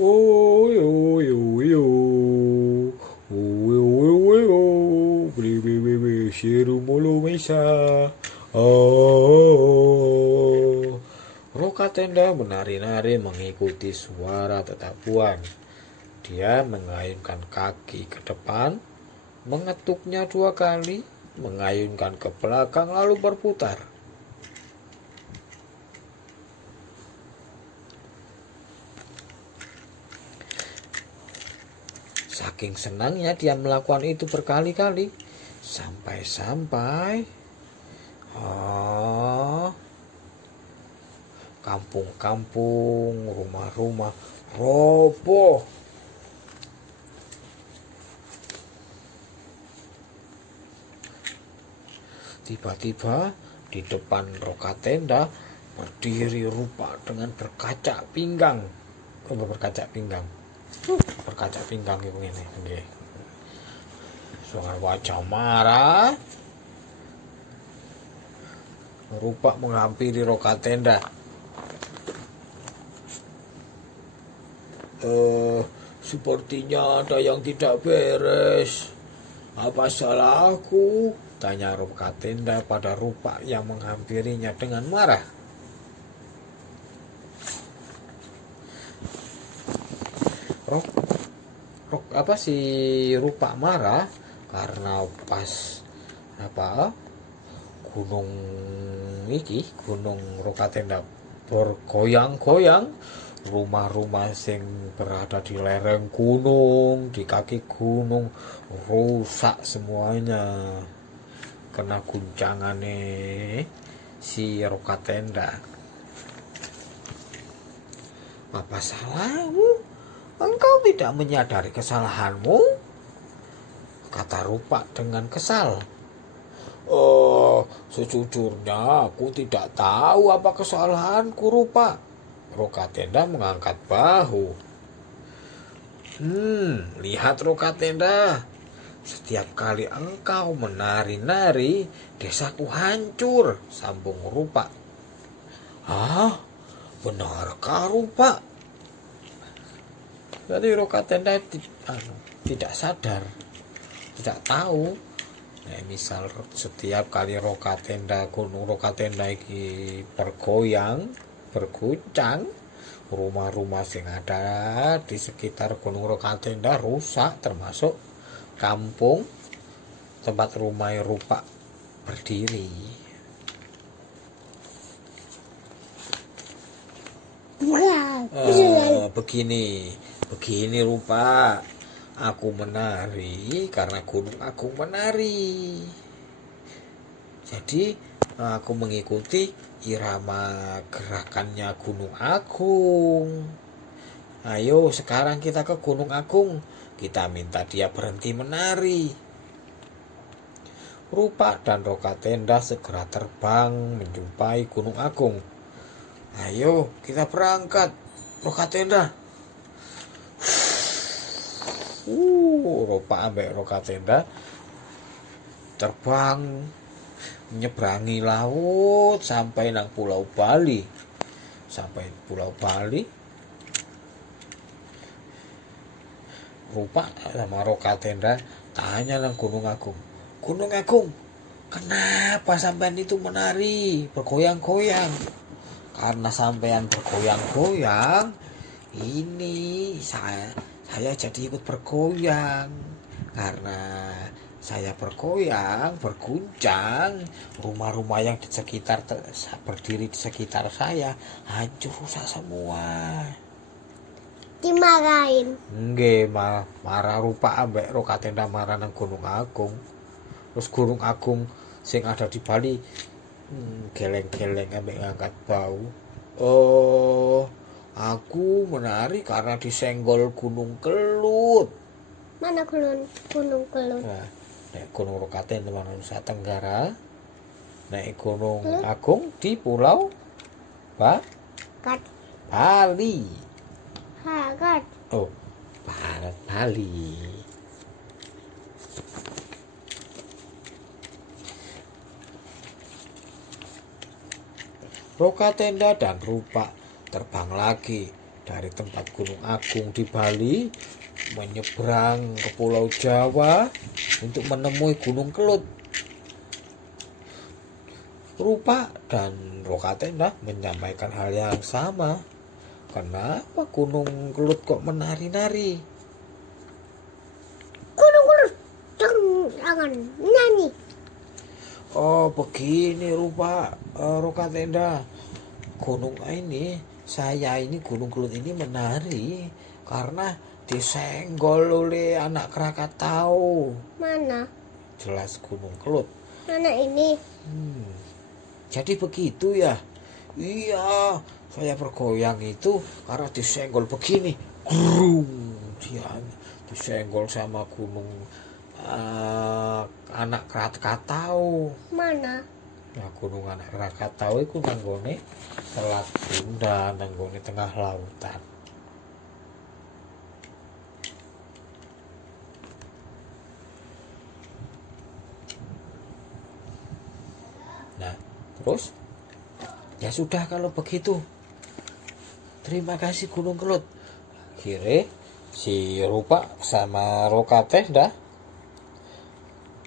Oi, oi, oi, oi. Oi, oi, oi, oi. Bri, bri, bri, bri. Shiru mulu mesa. Oh. Roka tenda menari-nari mengikuti suara tetapuan. Dia mengayunkan kaki ke depan, mengetuknya 2 kali, mengayunkan ke belakang lalu berputar. Saking senangnya dia melakukan itu berkali-kali, sampai-sampai kampung-kampung, rumah-rumah roboh. Tiba-tiba di depan roka tenda berdiri rupa dengan berkaca pinggang. Berkaca pinggang itu ini. Nggih. Dengan wajah marah, rupa menghampiri roka tenda. Sepertinya ada yang tidak beres. Apa salahku? Tanya roka tenda pada rupa yang menghampirinya dengan marah. Si rupa marah karena pas gunung roka tenda bergoyang-goyang. Rumah-rumah sing berada di lereng gunung, di kaki gunung rusak semuanya kena guncangannya si roka tenda. Apa salahmu? Engkau tidak menyadari kesalahanmu? Kata rupa dengan kesal. Sejujurnya aku tidak tahu apa kesalahanku, rupa. Roka tenda mengangkat bahu. Lihat roka tenda. Setiap kali engkau menari-nari, desaku hancur, sambung rupa. Benarkah, rupa? Jadi roka tenda tidak sadar, tidak tahu. Misal setiap kali gunung roka tenda ini bergoyang, berguncang, rumah-rumah yang ada di sekitar gunung roka tenda rusak, termasuk kampung tempat rumah rupa berdiri. Begini rupa, aku menari karena gunung agung menari. Jadi aku mengikuti irama gerakannya gunung agung. Ayo sekarang kita ke gunung agung, kita minta dia berhenti menari. Rupa dan roka tenda segera terbang menjumpai gunung agung. Ayo kita berangkat, roka tenda. Rupa ambek roka tenda terbang menyeberangi laut sampai nang Pulau Bali. Sampai Pulau Bali, rupa sama roka tenda tanya nang gunung agung. Gunung agung, kenapa sampean itu menari bergoyang-goyang? Karena sampean bergoyang-goyang, ini saya jadi ikut bergoyang. Karena saya bergoyang, berguncang, rumah-rumah yang di sekitar berdiri di sekitar saya hancur rusak semua. Dimarahin. Nggih, marah rupa ambek roka tenda marah nang gunung agung. Terus gunung agung sing ada di Bali geleng-geleng ambek ngangkat bau. Aku menari karena disenggol gunung kelut. Mana gunung kelut? Nah, nek gunung roka tenda Nusa Tenggara, nek gunung agung di Pulau Bali. Barat. Barat Bali. Roka tenda dan rupa terbang lagi dari tempat Gunung Agung di Bali menyeberang ke Pulau Jawa untuk menemui Gunung Kelut. Rupa dan Rokatenda menyampaikan hal yang sama. Kenapa Gunung Kelut kok menari-nari? Gunung Kelut jangan nyanyi. Oh begini Rupa, Rokatenda. Gunung Gunung Kelut ini menari karena disenggol oleh anak Krakatau. Mana? Jelas Gunung Kelut. Mana ini? Jadi begitu ya? Iya, saya bergoyang itu karena disenggol begini. Grung, dia disenggol sama gunung anak Krakatau. Mana? Nah, gunung anak Krakatau itu nanggone Selat Sunda, nanggone tengah lautan. Nah, terus ya sudah kalau begitu. Terima kasih Gunung Kelut. Akhirnya si Rupa sama Rokatenda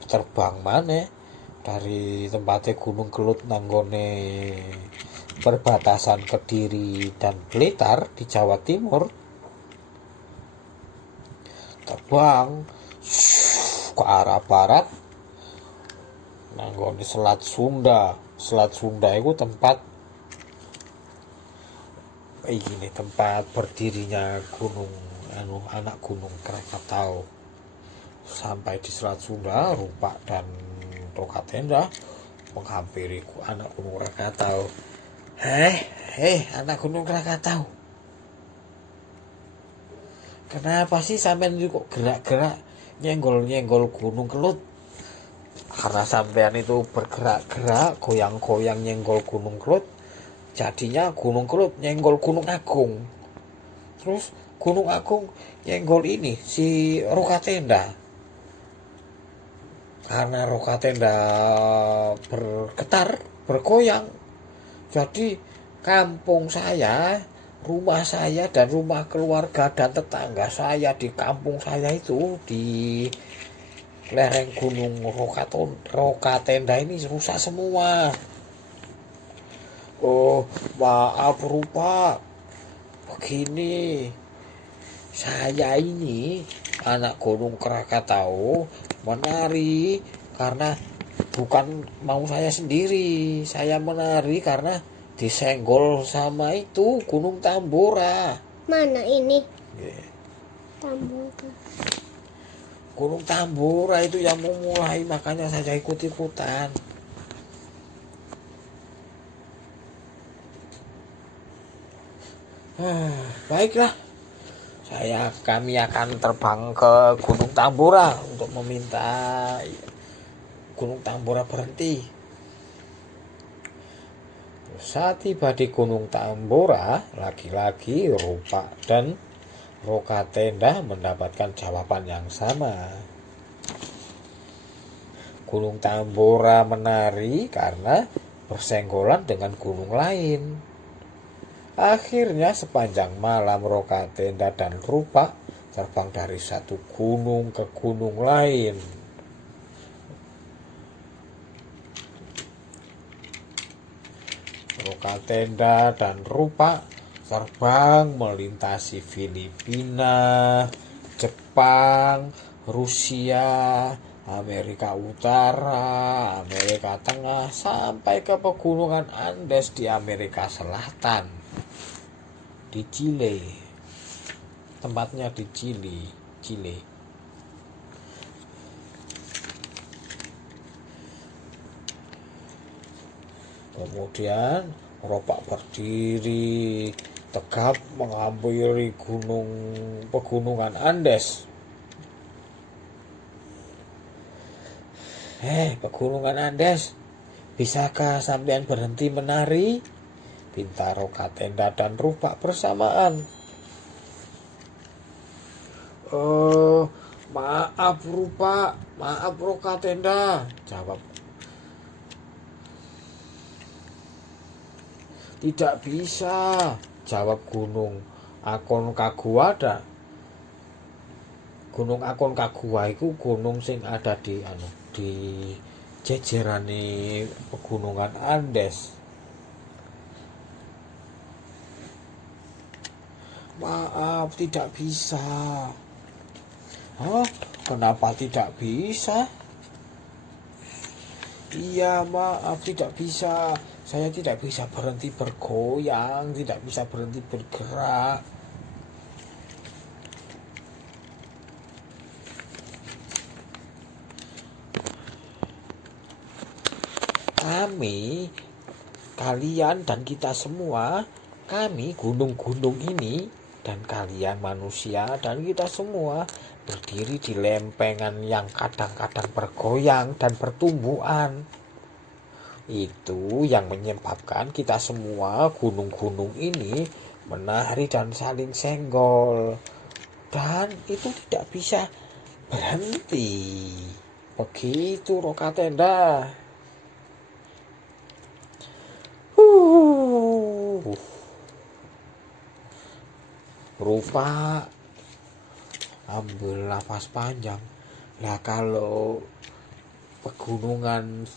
terbang mana dari tempatnya Gunung Kelut nanggone perbatasan Kediri dan Blitar di Jawa Timur. Terbang ke arah barat nanggone Selat Sunda. Selat Sunda itu tempat berdirinya anak gunung Krakatau. Sampai di Selat Sunda, Rupa dan Rokatenda menghampiri anak gunung Krakatau. Hei, anak gunung Krakatau. Kenapa sih sampean kok gerak-gerak nyenggol-nyenggol Gunung Kelut? Karena sampean itu bergerak-gerak, goyang-goyang nyenggol Gunung Kelut, jadinya Gunung Kelut nyenggol Gunung Agung. Terus Gunung Agung nyenggol ini si Rokatenda. Karena Rokatenda bergetar, bergoyang, jadi kampung saya, rumah saya dan rumah keluarga dan tetangga saya di kampung saya itu di lereng Gunung Rokatenda ini rusak semua. Oh, maaf Rupa. Begini, saya ini anak Gunung Krakatau menari karena bukan mau saya sendiri. Saya menari karena disenggol sama itu Gunung Tambora. Mana ini? Tambora. Gunung Tambora itu yang mau mulai, makanya saya ikut-ikutan. Baiklah, kami akan terbang ke Gunung Tambora untuk meminta Gunung Tambora berhenti. Saat tiba di Gunung Tambora, lagi-lagi Rupa dan Rokatenda mendapatkan jawaban yang sama. Gunung Tambora menari karena bersenggolan dengan gunung lain. Akhirnya sepanjang malam Rokatenda dan Rupa terbang dari satu gunung ke gunung lain. Rokatenda dan Rupa terbang melintasi Filipina, Jepang, Rusia, Amerika Utara, Amerika Tengah, sampai ke pegunungan Andes di Amerika Selatan, di Chile. Tempatnya di Chile. Kemudian Rupa berdiri tegap menghampiri pegunungan Andes. Pegunungan Andes, bisakah sampean berhenti menari? Pinta Rokatenda dan Rupa bersamaan. Maaf Rupa, maaf Rokatenda, jawab. Tidak bisa, jawab gunung Aconcagua ada. Gunung Aconcagua itu gunung sing ada di jejerane pegunungan Andes. Maaf, tidak bisa. Hah? Kenapa tidak bisa? Iya, maaf, tidak bisa. Saya tidak bisa berhenti bergoyang, tidak bisa berhenti bergerak. Kami, kalian dan kita semua, kami gunung-gunung ini dan kalian manusia dan kita semua berdiri di lempengan yang kadang-kadang bergoyang dan bertumbuhan. Itu yang menyebabkan kita semua gunung-gunung ini menari dan saling senggol. Dan itu tidak bisa berhenti. Begitu Rokatenda. Rupa ambil nafas panjang. Nah, kalau pegunungan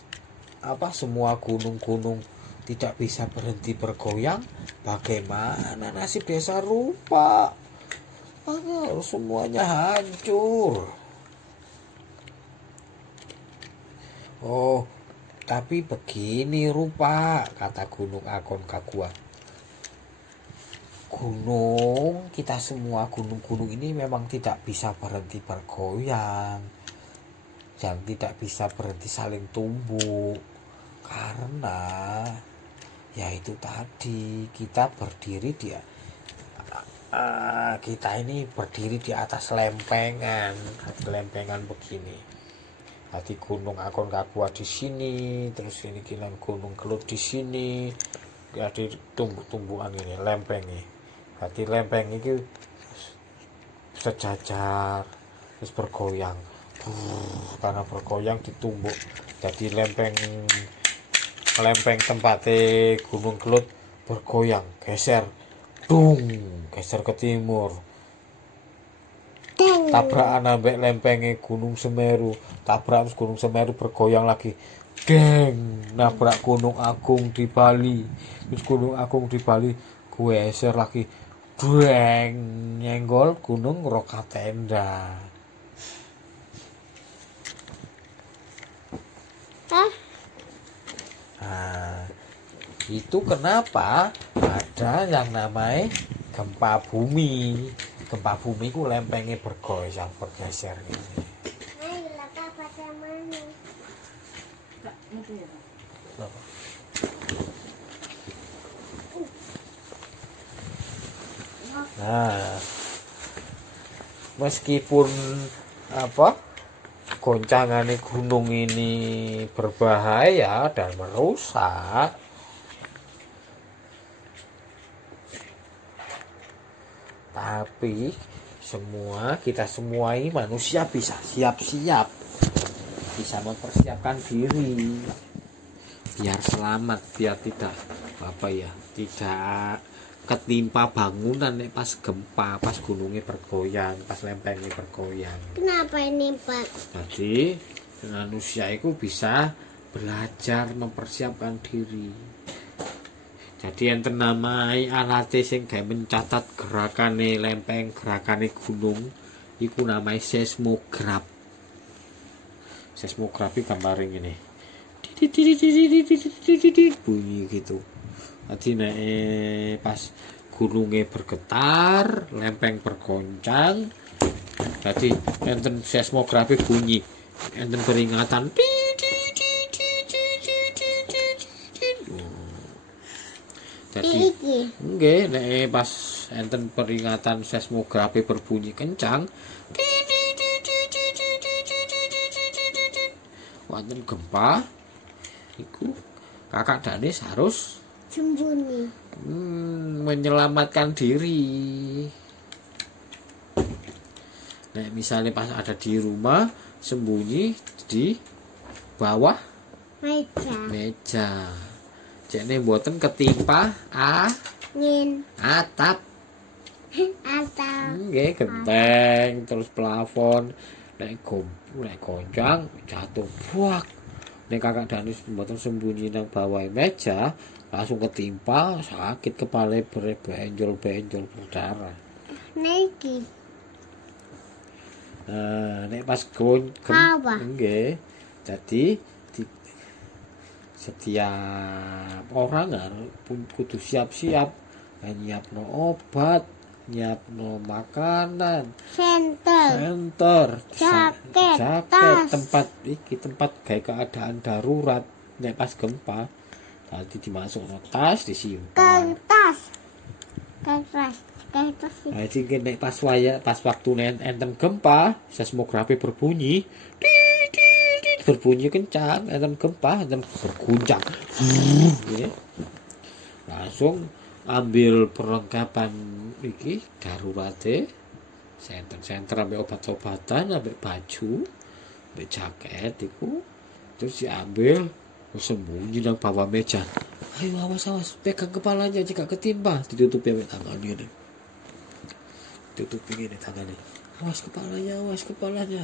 semua gunung-gunung tidak bisa berhenti bergoyang, bagaimana nasib desa Rupa? Semuanya hancur. Oh, tapi begini Rupa, kata Gunung Aconcagua. Gunung, kita semua gunung-gunung ini memang tidak bisa berhenti bergoyang dan tidak bisa berhenti saling tumbuk karena ya itu tadi kita berdiri ini berdiri di atas lempengan begini. Tadi Gunung Aconcagua di sini, terus ini Gunung Kelut di sini, ada tumbuh-tumbuhan ini lempengnya. Berarti lempeng itu sejajar terus bergoyang. Karena bergoyang ditumbuk. Jadi lempeng tempatnya Gunung Kelut bergoyang, geser. Geser ke timur. Tabrakan ambek lempengnya Gunung Semeru. Tabrak Gunung Semeru bergoyang lagi. Nabrak Gunung Agung di Bali. Terus Gunung Agung di Bali geser lagi. Nyenggol Gunung Rokatenda. Nah, itu kenapa ada yang namanya gempa bumi. Gempa bumi itu lempengnya bergeser ini. Nah, meskipun goncangan gunung ini berbahaya dan merusak, tapi kita semua ini manusia bisa siap-siap, bisa mempersiapkan diri biar selamat, biar tidak tidak ketimpa bangunan pas gempa, pas gunungnya bergoyang, pas lempengnya bergoyang. Kenapa ini Pak? Jadi manusia itu bisa belajar mempersiapkan diri. Jadi yang namai alatnya sing gawe mencatat gerakane lempeng, gerakane gunung, itu namanya seismograf. Seismograf itu gambaring ini. Bunyi gitu. Jadi pas gunungnya bergetar, lempeng bergoncang, jadi enten seismografi bunyi, enten peringatan. Jadi nggih pas enten peringatan seismografi berbunyi kencang, wonten gempa, iku kakak Danis harus sembunyi, menyelamatkan diri. Nah, misalnya pas ada di rumah, sembunyi di bawah meja. Jadi mboten ketimpa angin, atap, Atau Nggih, genteng, terus plafon, nek goncang jatuh buak. Nek kakak Danis mboten sembunyi nang bawah meja, langsung ketimpa, sakit kepala benjol-benjol berdarah. Niki. Nek pas Apa? nggih. Jadi setiap orang kudu siap-siap nyiapno obat, nyiapno makanan, Senter. Jaket, tas. tempat kayak keadaan darurat nek pas gempa. Tadi dimasukno tas disimpan. Kertas. Nah, jadi nek pas waktu enten gempa, seismografi berbunyi, berbunyi kencang, enten gempa, enten berguncang. Ya. Langsung ambil perlengkapan iki darurate, senter ambil obat-obatan, ambil baju, ambil jaket iku, terus diambil sembunyi nang bawah meja. Ayo awas pegang kepalanya jika ketimpa, ditutupi dengan tangannya nih. Tutupi gini tangannya. Awas kepalanya.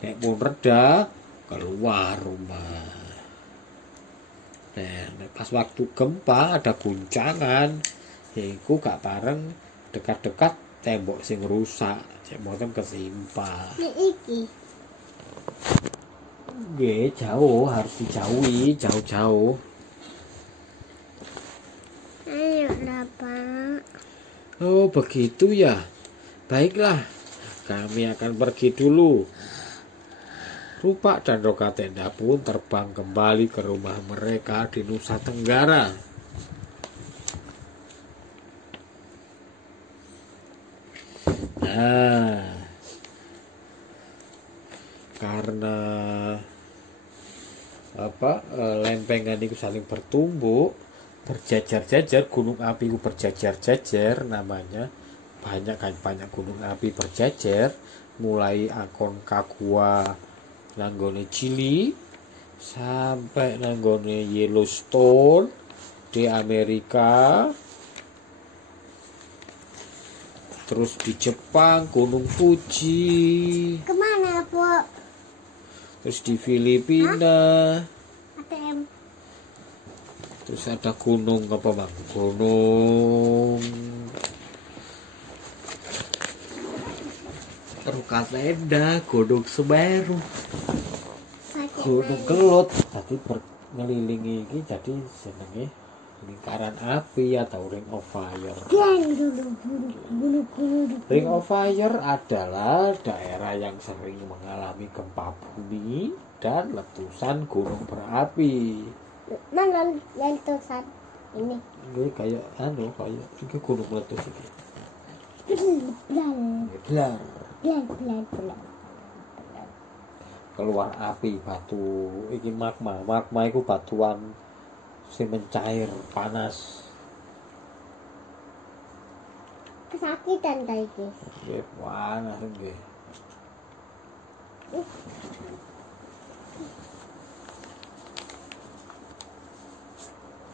Nek pun reda, keluar rumah. Nah, pas waktu gempa ada guncangan, iku gak pareng dekat-dekat tembok sing rusak, cek mboten kesimpa. Iki. Nggih, jauh, harus dijauhi, jauh-jauh. Ayo lah, Pak. Oh, begitu ya. Baiklah, kami akan pergi dulu. Rupa dan Rokatenda pun terbang kembali ke rumah mereka di Nusa Tenggara. Nah, karena lempengan itu saling bertumbuk, berjajar-jajar, gunung api itu berjajar-jajar namanya, banyak gunung api berjajar, mulai Aconcagua nanggone Chili sampai nanggone Yellowstone di Amerika, terus di Jepang Gunung Fuji, Kemana, Bu? terus di Filipina. ATM. Terus ada gunung apa bang? Gunung Rokatenda, Gunung Semeru, Gunung Kelut. Tadi ngelilingi ini jadi senengnya lingkaran api atau ring of fire. Ring of fire adalah daerah yang sering mengalami gempa bumi dan letusan gunung berapi. Mana letusan ini? Ini kayak ini gunung meletus ini. Blan. Keluar api, batu, ini magma itu batuan sing mencair panas. Kesakitan ta iki. Nggih, panas nggih.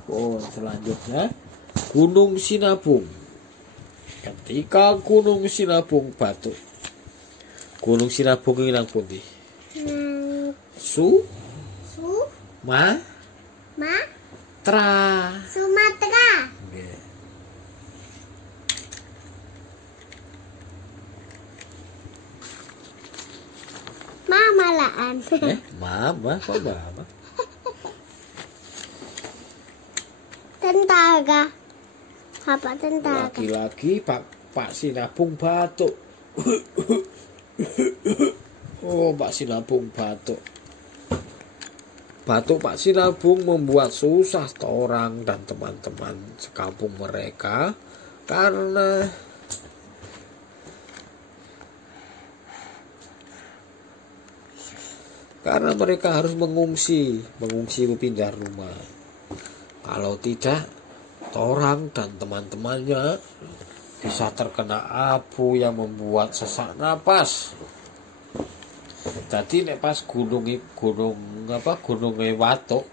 Oh, selanjutnya Gunung Sinabung. Ketika Gunung Sinabung batuk. Gunung Sinabung ini nang pundi? Sumatera. Nggih. Mamalaan. Mama, kok mama? Tentara. Apa tentara? Lagi-lagi Pak Sinabung batuk. Oh, Pak Sinabung batuk. Batuk Pak Sinabung membuat susah orang dan teman-teman sekampung mereka karena mereka harus mengungsi itu pindah rumah. Kalau tidak, orang dan teman-temannya bisa terkena abu yang membuat sesak napas. Jadi nek pas gunung batuk,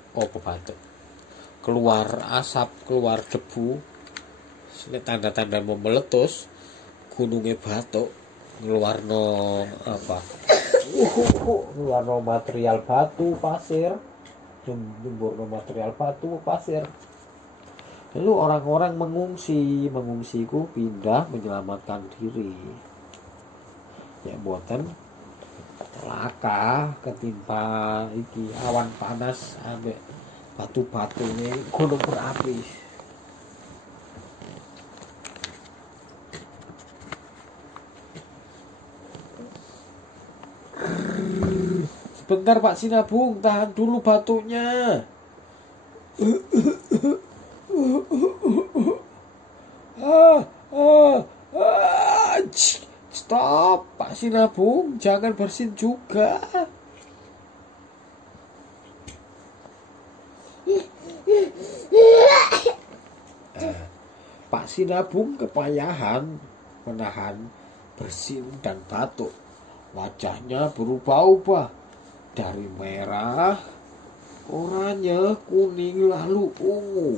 keluar asap, keluar debu, Nek tanda-tanda mau meletus, gunungnya batuk, ngeluarno apa? Ngeluarno material batu, pasir, jemburno material batu, pasir. Lalu orang-orang mengungsiku pindah menyelamatkan diri. Ya buatan laka ketimpa iki awan panas ambek batu-batu ini gunung berapi. Sebentar Pak Sinabung, tahan dulu batuknya. Stop Pak Sinabung, jangan bersin juga. Pak Sinabung kepayahan menahan bersin dan batuk. Wajahnya berubah-ubah dari merah, oranye, kuning, lalu ungu.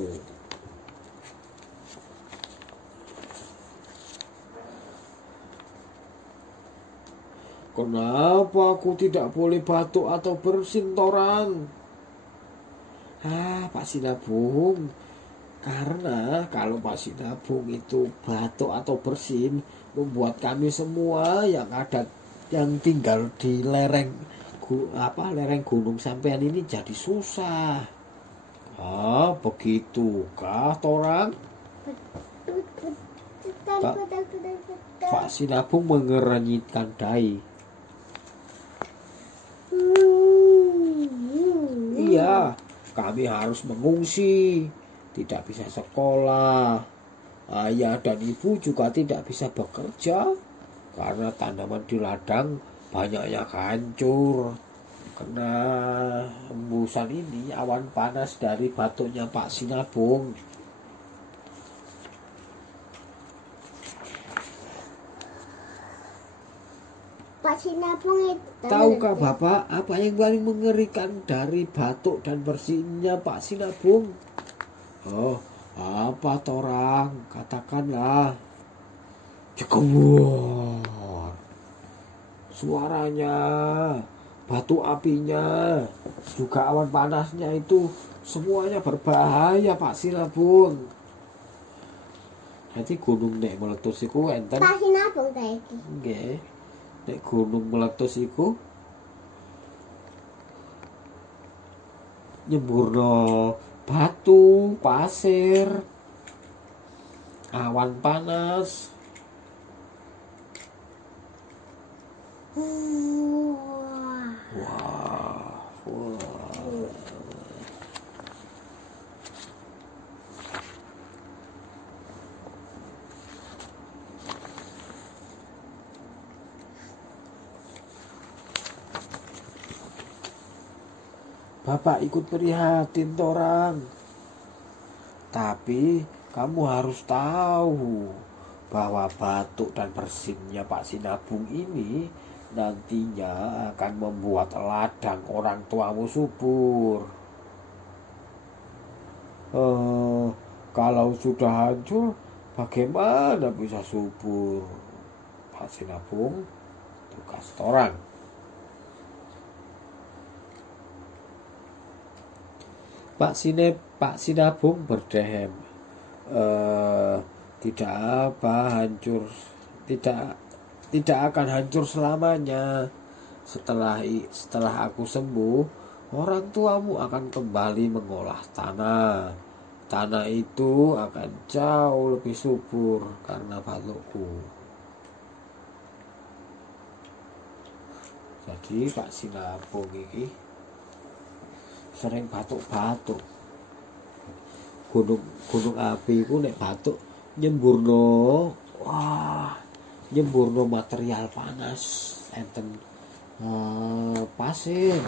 Kenapa aku tidak boleh batuk atau bersin, Torang? Pak Sinabung, karena kalau Pak Sinabung itu batuk atau bersin, membuat kami semua yang tinggal di lereng gunung sampean ini jadi susah. Begitukah, Torang? Pak Sinabung mengernyitkan dahi. Iya, kami harus mengungsi, tidak bisa sekolah. Ayah dan ibu juga tidak bisa bekerja karena tanaman di ladang banyak yang hancur. Kena hembusan ini awan panas dari batuknya Pak Sinabung. Pak Sinabung itu Tahukah Bapak apa yang paling mengerikan dari batuk dan bersinnya Pak Sinabung? Apa Torang? Katakanlah. Cekewar. Suaranya, batu apinya, juga awan panasnya itu semuanya berbahaya Pak Sinabung. Nanti gunung nek meletus iku enten. Pak Sinabung ta iki. Nggih. Nek gunung meletus iku nyemburno batu, pasir, awan panas. Wah. Bapak ikut prihatin Torang. Tapi kamu harus tahu bahwa batuk dan bersinnya Pak Sinabung ini nantinya akan membuat ladang orang tuamu subur. Kalau sudah hancur, bagaimana bisa subur? Pak Sinabung tugas Torang. Pak Sinabung berdehem. Tidak akan hancur selamanya. Setelah aku sembuh, orang tuamu akan kembali mengolah tanah. Tanah itu akan jauh lebih subur karena batukku. Jadi Pak Sinabung ini sering batuk-batuk. Gunung api ku nek batuk nyemburno material panas enten pasir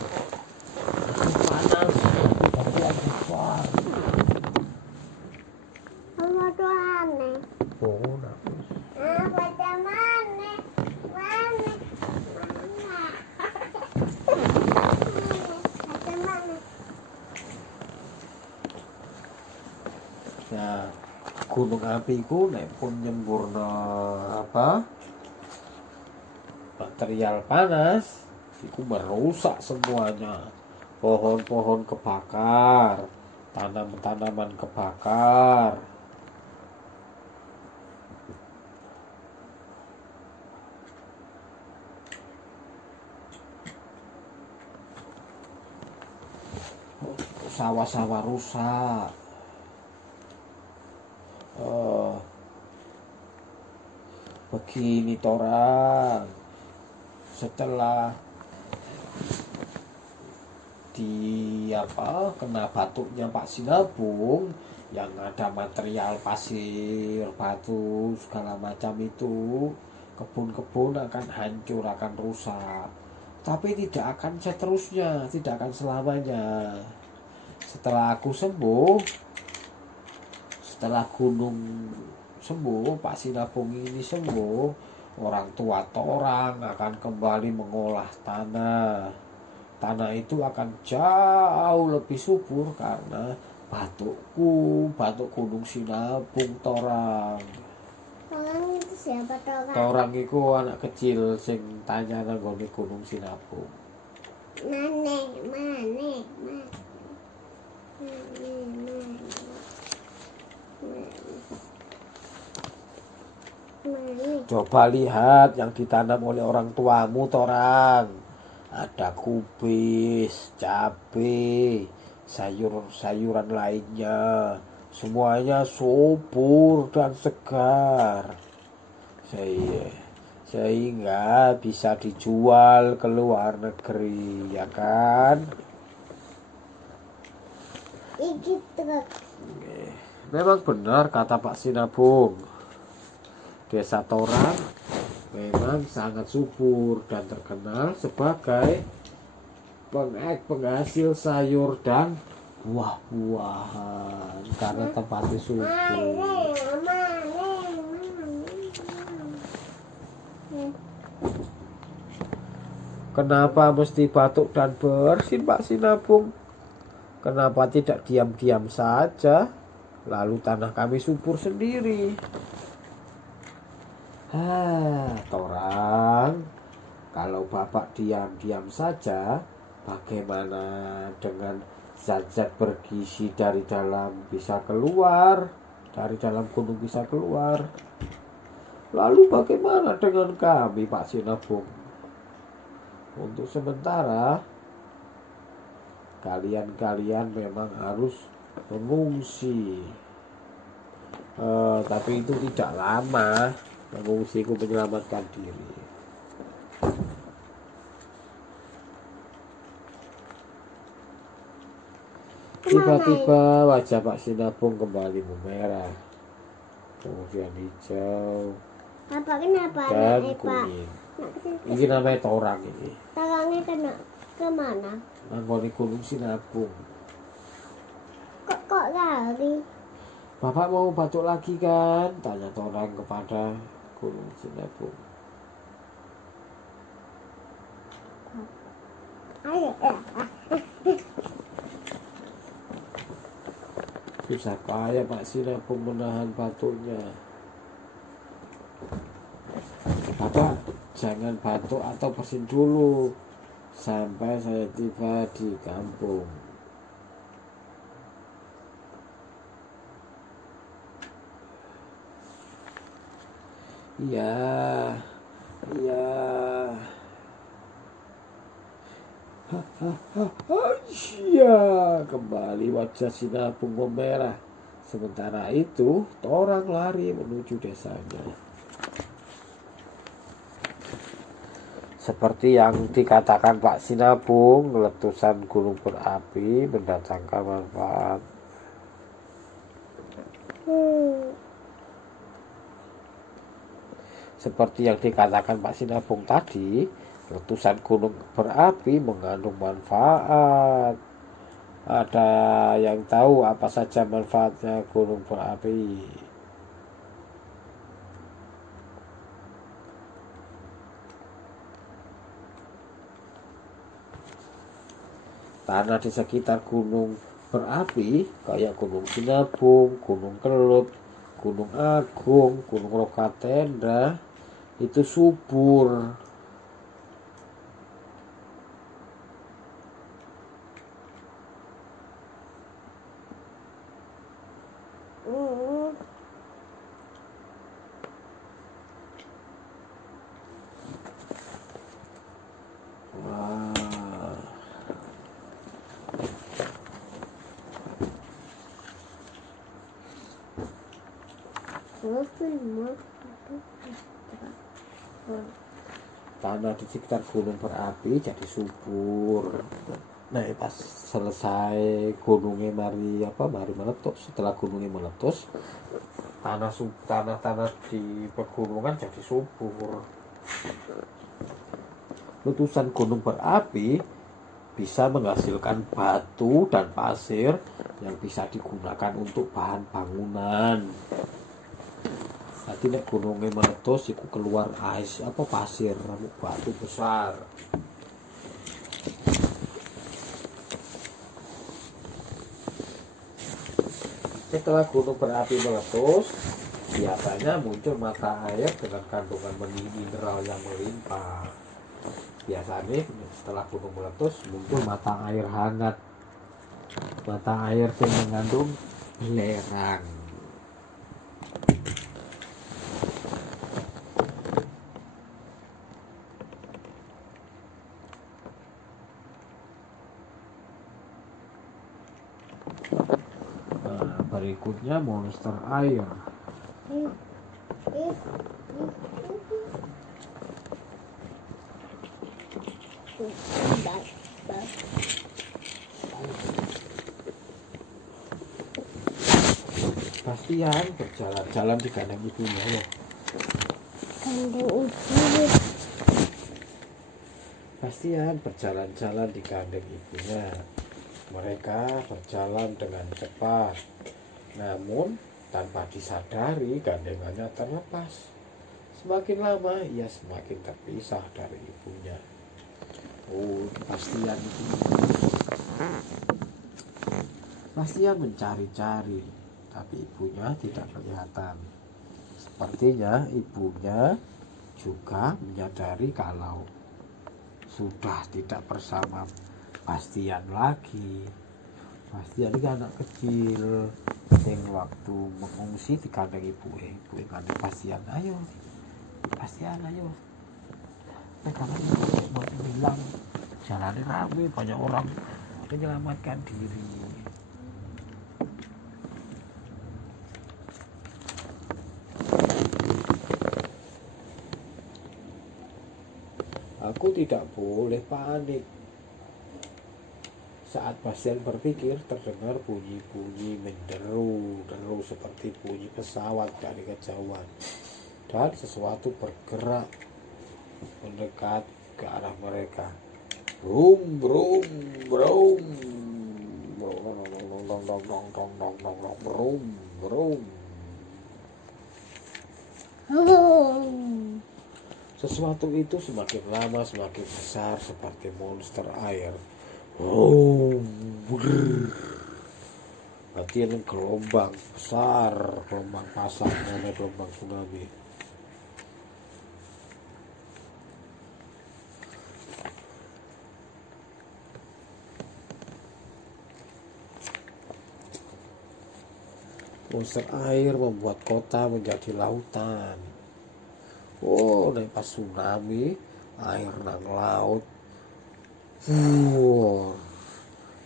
panas material besar. Apa tuh aneh? Nafas. Baca mana? Mana? Baca mana? Nah, gunung api ku nek pun nyemburna apa material panas iku merusak semuanya. Pohon-pohon kebakar, tanaman-tanaman kebakar. Sawah-sawah rusak. Begini torang, setelah kena batuknya Pak Sinabung yang ada material pasir, batu segala macam itu, kebun-kebun akan hancur, akan rusak. Tapi tidak akan seterusnya, tidak akan selamanya. Setelah aku sembuh, setelah gunung sembuh, Pak Sinabung ini sembuh, orang tua torang akan kembali mengolah tanah. Tanah itu akan jauh lebih subur karena batuk gunung Sinabung torang. Orang itu siapa orang? Torang itu anak kecil sing tanya nang gunung Sinabung. Mana? Coba lihat yang ditanam oleh orang tuamu torang. Ada kubis, cabai, sayur-sayuran lainnya. Semuanya subur dan segar. Sehingga bisa dijual ke luar negeri, ya kan? Iki truk. Memang benar kata Pak Sinabung. Desa Torang memang sangat subur dan terkenal sebagai penghasil sayur dan buah-buahan karena tempatnya subur. Kenapa mesti batuk dan bersin Pak Sinabung? Kenapa tidak diam-diam saja? Lalu tanah kami subur sendiri. Torang, kalau Bapak diam-diam saja, bagaimana dengan zat-zat bergizi dari dalam bisa keluar, dari dalam gunung bisa keluar? Lalu bagaimana dengan kami, Pak Sinabung? Untuk sementara, kalian memang harus mengungsi. Tapi itu tidak lama. Mengungsiku menyelamatkan diri. Tiba-tiba wajah Pak Sinabung kembali memerah, kemudian hijau, Apa kenapa dan Pak? kuning. Ini namanya torang ini. Torangnya kena kemana? Nanggoni gunung Sinabung. Kok lari? Bapak mau batuk lagi kan? Tanya torang kepada gunung Sinabung. Ayo. Susah payah Pak Sinabung menahan batuknya. Bapak jangan batuk atau bersin dulu sampai saya tiba di kampung. Iya. Iya, kembali wajah Sinabung memerah. Sementara itu, torang lari menuju desanya. Seperti yang dikatakan Pak Sinabung, letusan gunung berapi mendatangkan manfaat. Seperti yang dikatakan Pak Sinabung tadi, letusan gunung berapi mengandung manfaat. Ada yang tahu apa saja manfaatnya gunung berapi? Tanah di sekitar gunung berapi kayak gunung Sinabung, gunung Kelut Gunung Agung, Gunung Rokatenda itu subur. Wah. Tanah di sekitar gunung berapi jadi subur. Nah, pas selesai gunungnya mari meletus, setelah gunungnya meletus, tanah di pegunungan jadi subur. Letusan gunung berapi bisa menghasilkan batu dan pasir yang bisa digunakan untuk bahan bangunan. Nanti nek gunungnya meletus itu keluar pasir, batu besar. Setelah gunung berapi meletus, biasanya muncul mata air dengan kandungan mineral yang melimpah. Biasanya setelah gunung meletus muncul mata air hangat, mata air yang mengandung belerang. Nah, berikutnya monster air. Bastian berjalan-jalan di kandang ibunya loh. Kandang ibu. Bastian berjalan-jalan di kandang ibunya. Mereka berjalan dengan cepat, namun tanpa disadari gandengannya terlepas. Semakin lama ia semakin terpisah dari ibunya. Oh, Bastian mencari-cari, tapi ibunya tidak kelihatan. Sepertinya ibunya juga menyadari kalau sudah tidak bersama Bastian lagi. Bastian ini anak kecil yang waktu mengungsi di kandang ibu kandang Bastian, ayo karena mau bilang jalan ramai, banyak orang menyelamatkan diri. Aku tidak boleh panik. Saat Bastian berpikir, terdengar bunyi-bunyi menderu seperti bunyi pesawat dari kejauhan, dan sesuatu bergerak mendekat ke arah mereka. Brum brum brum brum brum. Sesuatu itu semakin lama semakin besar seperti monster air. Latihan gelombang besar, gelombang pasang, gelombang tsunami. Monster air membuat kota menjadi lautan. Oh, nek pas tsunami, air nang laut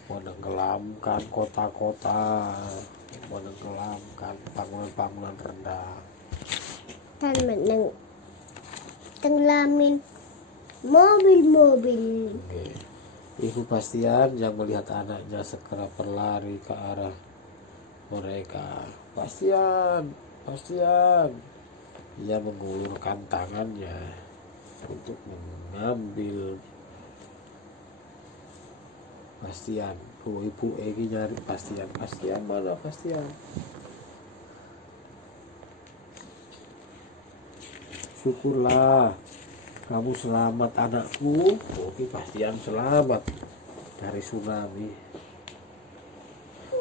menenggelamkan kota-kota, menenggelamkan bangunan-bangunan rendah, Dan tenggelamin mobil-mobil. Ibu Bastian yang melihat anaknya segera berlari ke arah mereka. Bastian. Ia mengulurkan tangannya untuk mengambil Bastian. Ibu Egi nyari Bastian. Bastian mana Bastian? Syukurlah kamu selamat anakku. Oke, Bastian selamat dari tsunami.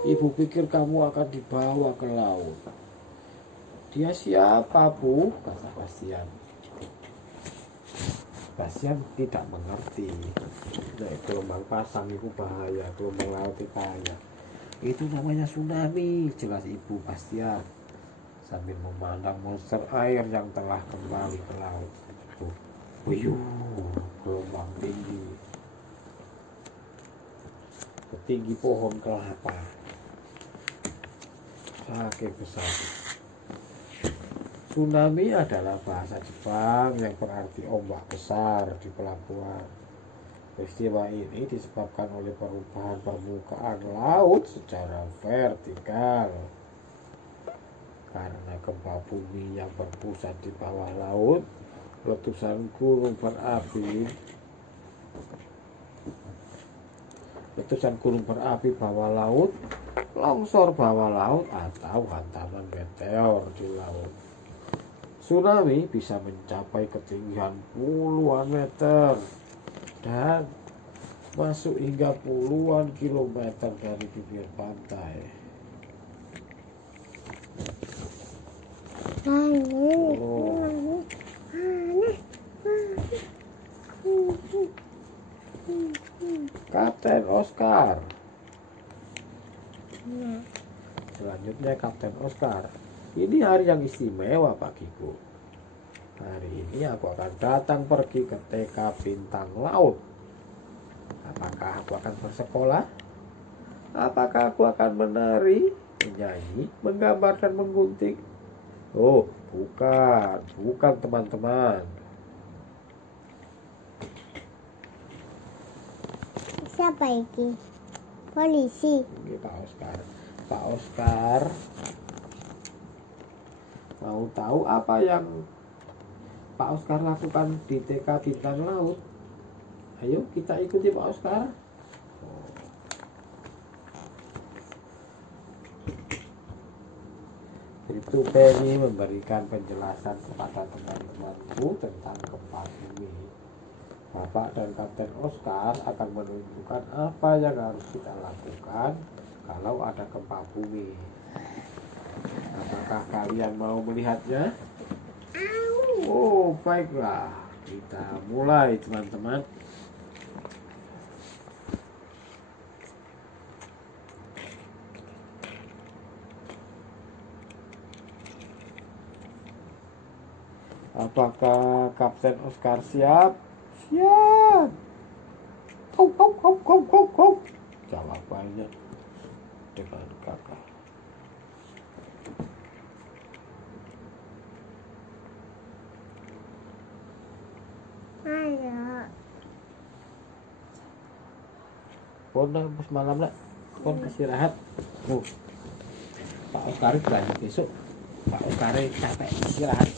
Ibu pikir kamu akan dibawa ke laut. Dia siapa, Bu? Kata Bastian. Bastian tidak mengerti. Nah, gelombang pasang itu bahaya, gelombang laut itu bahaya. Itu namanya tsunami, jelas Ibu Bastian sambil memandang monster air yang telah kembali ke laut. Wuyuh, gelombang tinggi, setinggi pohon kelapa, saking besar. Tsunami adalah bahasa Jepang yang berarti ombak besar di pelabuhan. Peristiwa ini disebabkan oleh perubahan permukaan laut secara vertikal. Karena gempa bumi yang berpusat di bawah laut, letusan gunung berapi bawah laut, longsor bawah laut, atau hantaman meteor di laut. Tsunami bisa mencapai ketinggian puluhan meter dan masuk hingga puluhan kilometer dari bibir pantai. Oh. Kapten Oscar. Selanjutnya Kapten Oscar. Ini hari yang istimewa bagiku. Hari ini aku akan datang pergi ke TK Bintang Laut. Apakah aku akan bersekolah? Apakah aku akan menari, menyanyi, menggambar dan menggunting? Oh, bukan teman-teman. Siapa ini? Polisi. Ini Pak Oscar. Pak Oscar mau tahu apa yang Pak Oscar lakukan di TK Bintang Laut? Ayo kita ikuti Pak Oscar. Itu Penny memberikan penjelasan kepada teman-temanku tentang gempa bumi. Bapak dan Kapten Oscar akan menunjukkan apa yang harus kita lakukan kalau ada gempa bumi. Apakah kalian mau melihatnya? Oh, baiklah. Kita mulai, teman-teman. Apakah Kapten Oscar siap? Siap. Kau. Jawabannya dengan gagah. Ayo. Pon semalam lah. Pon istirahat. Pak Oscar berani besok. Pak Oscar capek istirahat.